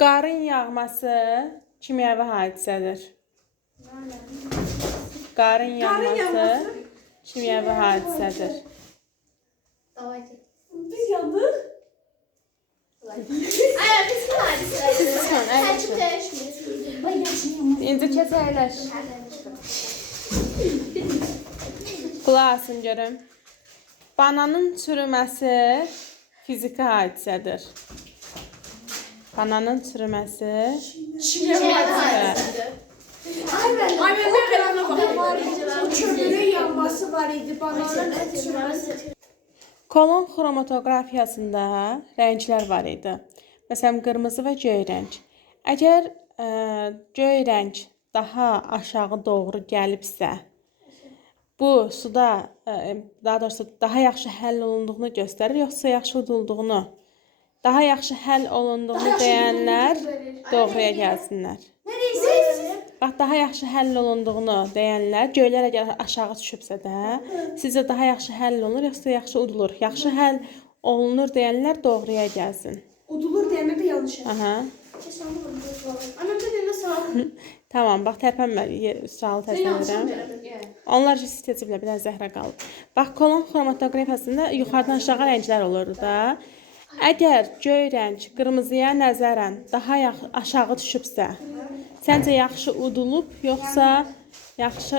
Qarın yağması kimyəvi hadisədir. Qarın yağması kimyəvi hadisədir. Biz yandık. İndi kəs əyləş. Qulaq asın görüm. Bananın çürüməsi fiziki hadisədir. Bananın çürüməsi O kömürün yanması var idi. Bananın çürümesi. Kolon xromatoqrafiyasında rənglər var idi. Məsələn, qırmızı və göy rəng. Əgər göy rəng daha aşağı doğru gəlibsə, bu suda, daha doğrusu daha yaxşı həll olunduğunu göstərir, yoxsa yaxşı udulduğunu? Daha yaxşı həll olunduğunu deyənlər doğruya gəlsinlər. Bax, daha yaxşı həll olunduğunu deyənlər, göylər əgər aşağı düşübsə də, sizcə daha yaxşı həll olunur, yoxsa yaxşı udulur? Yaxşı həll olunur deyənlər doğruya gəlsin. Udulur deyəndə də yanlış. Aha. Tamam, bax, tərpənmə, sualı təsəvvürəm. Onlar seçiblər, biraz zəhrə qalıb. Bax, kolon xromatoqrafiyasında yuxarıdan aşağı rənglər olurdu da. Əgər göy rəng qırmızıya nəzərən daha aşağı düşübsə, səncə yaxşı udulub, yoxsa yaxşı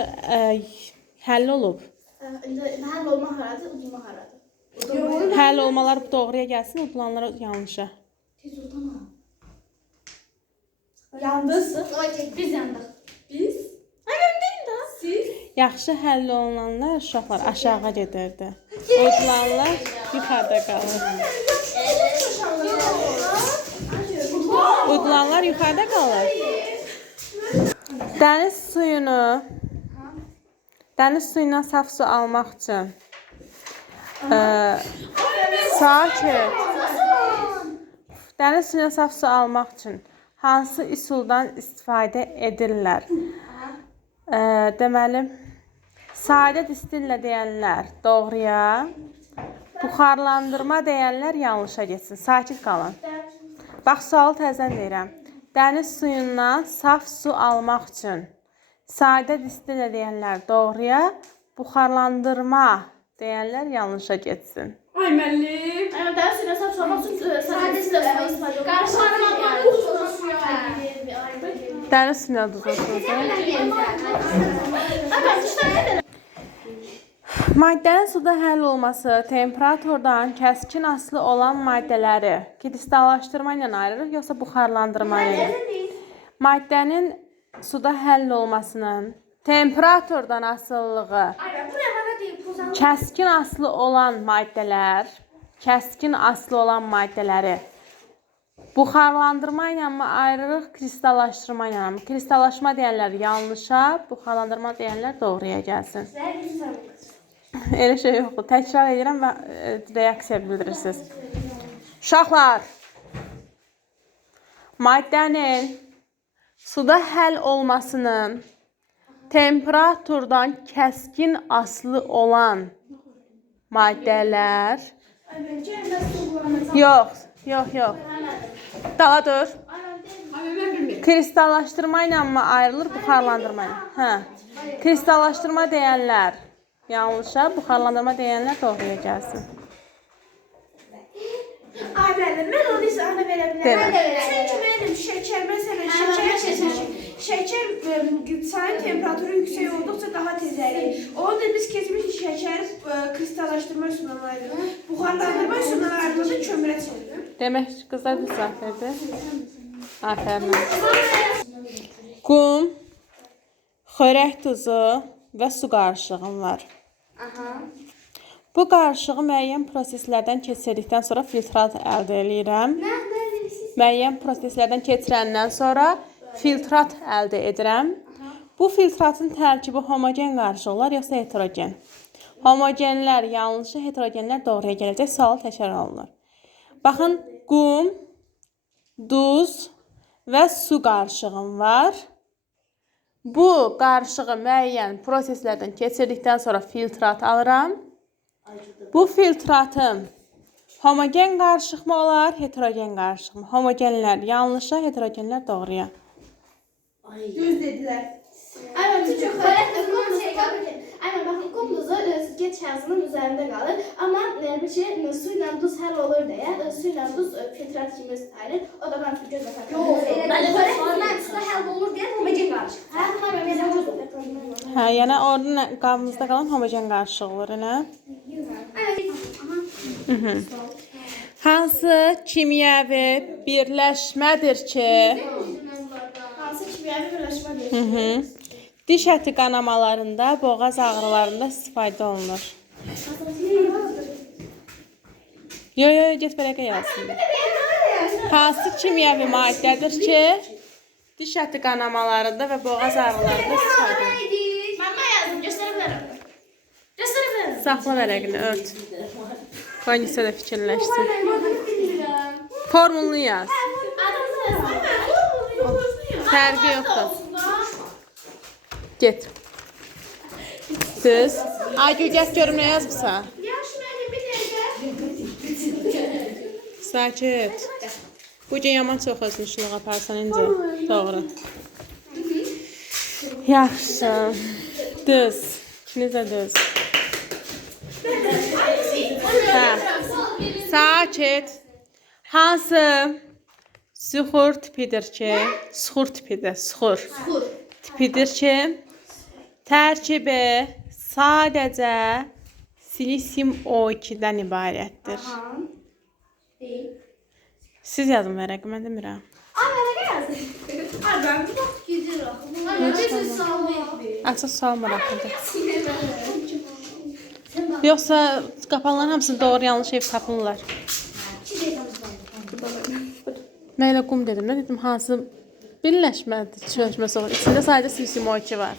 həll olub? Həll olma haradır, udulma haradır. Həll olmalar doğruya gəlsin, udulanlar yanlışa. Tez udulma. Yandınız. Biz yandıq. Biz? Aynen değil de. Siz? Yaxşı həll olunanlar uşaqlar aşağı gedirdi. Udulanlar yuxarıda qalır. Udulanlar yuxarıda qalır. Dəniz suyundan saf su almaq üçün dəniz suyundan saf su almaq üçün hansı üsuldan istifadə edirlər? Deməli, sadə distillə deyənlər doğruya, buxarlandırma deyənlər yanlışa getsin. Sakit qalın. Bax, sualı təzən deyirəm. Dəniz suyundan saf su almaq üçün sadə distillə deyənlər doğruya, buxarlandırma deyənlər yanlışa getsin. Ay müəllim. Aynen ders suyuna saf sormak için sadece size istifadə Dəniz suyuna duz olsun. Maddənin suda həll olması temperaturdan kəskin asılı olan maddələri kristallaşdırma ilə ayırır, yoxsa buxarlandırma ilə? Maddənin suda həll olmasının temperaturdan asılılığı kəskin asılı olan maddələri buxarlandırma ilə mi ayırırıq, kristallaşdırma ilə mi? Kristallaşma deyənlər yanlışa, buxarlandırma deyənlər doğruya gəlsin. Elə şey yoxdur. Təkrar edirəm və reaksiya bildirirsiniz. Uşaqlar, maddənin suda həll olmasının temperaturdan kəskin asılı olan maddələr... Yox. Daha dur. Kristallaşdırma ilə mi ayrılır, buxarlandırma ilə? Hə. Kristallaşdırma deyənlər yanlışa, buxarlandırma deyənlər doğruya gəlsin. Ay müəllim, mən onu izahını verə bilərəm. Çünki mənim şəkər, məsələn, şəkər sayın temperaturu yüksək olduqca daha tez əriyir. Onu da biz keçmiş şəkər kristallaşdırma üsulundan ayrılır. Buxarlandırma üsulundan ayrılır, kömürə çevrilir. Demək, qızlar da cavab verdi. Afərin. Qum, xörək tuzu və su qarışığım var. Bu qarışığı müəyyən proseslərdən keçirdikdən sonra filtrat əldə edirəm. Müəyyən proseslərdən keçirəndən sonra filtrat əldə edirəm. Bu filtratın tərkibi homogen qarışıqlar, yoxsa heterogen? Homogenlər yanlışı, heterogenlər doğruya gələcək. Sual təkrar olunur. Baxın, qum, duz və su qarışığım var. Bu qarışığı müəyyən proseslərdən keçirdikdən sonra filtrat alıram. Bu filtratım Homogen qarışıq mı olar, heterogen qarışıq mı? Homogenlər yanlışa, heterogenlər doğruya. Düz dedilər. Aynen çünkü aynen bakın kumluzu geç yazının üzerinde kalır ama bir şey suyla tuz hal olur diye suyla tuz filtrat kimi ayrı o da ben göz atarım. Ben suda hal olur diye homogen qarışıq. Hə, yəni orada qabımızda qalan homogen qarışıq olur, elə? Hansı kimyəvi birləşmədir ki, Hansı kimyəvi birləşmədir? diş əti qanamalarında, boğaz ağrılarında istifadə olunur? Yo, get bələkə yazsın. Hansı kimyəvi maddədir ki, diş əti qanamalarında və boğaz ağrılarında istifadə olunur? Mama yazdım gösterebilirim. Gösterebilirim. Saxla vərəqini, ört. Qanisə də fikirləşsin. Formulunu yaz. Fərqi yoxdur. Get. Düz. Aygül, gəl görüm nə yazmısan? Yaxşı müəllim bir dəqiqə. Sakit. Bu gün yaman çox özünüşlük aparsan incə. Doğru. Yaxşı. Düz. Necə düz? Hə. Sakit. Hansı suxur tipidir ki? Suxur tipidir. Suxur. Tipidir ki, tərkibi sadəcə silisium O2-dən ibarətdir. Siz yazın vərəqi, mən demirəm. Əsas sual maraqlıdır. Yoxsa qapanların hamısını doğru yanlış ev tapırlar. Nə ilə qum dedim, nə dedim, hansı birləşmədir, çölçməsi olur. İçində sadəcə silisium O2 var.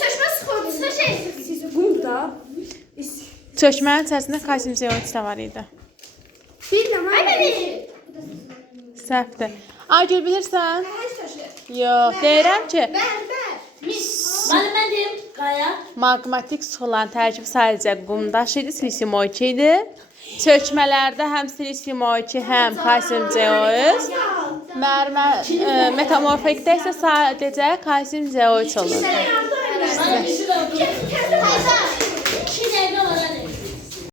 Çeşme sıkıntısı şey. Qum da. Çökmənin içərisində kalsium CO2 də var idi. Səhvdir. Aygül bilirsən? Yox, deyirəm ki, Ben deyim Qaya. maqmatik suxuların tərkibi sadəcə qum daşı idi, silisium O2 idi. Çökmələrdə həm silisium O2, həm kalsium CO3. Metamorfikdə isə sadəcə kalsium CO3 olur.